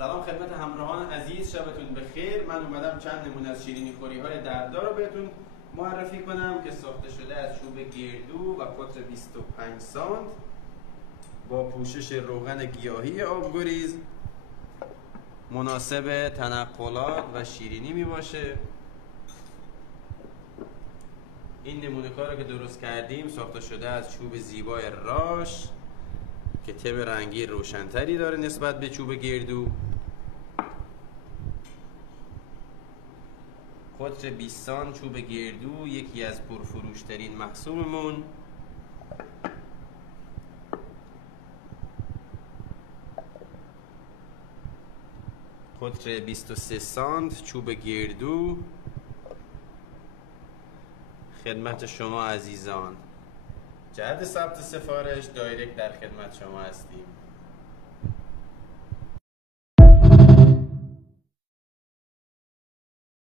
سلام خدمت همراهان عزیز، شبتون بخیر. من اومدم چند نمونه از شیرینی خوری های درددار رو بهتون معرفی کنم که ساخته شده از چوب گردو و قطر 25 سانت با پوشش روغن گیاهی آبگریز، مناسب تنقلات و شیرینی می باشه. این نمونه کار رو که درست کردیم ساخته شده از چوب زیبای راش که تب رنگی روشنتری داره نسبت به چوب گردو. قطر 20 سانت چوب گردو یکی از پرفروشترین محصولمون. قطر 23 سانت چوب گردو خدمت شما عزیزان. جهت ثبت سفارش دایرکت در خدمت شما هستیم.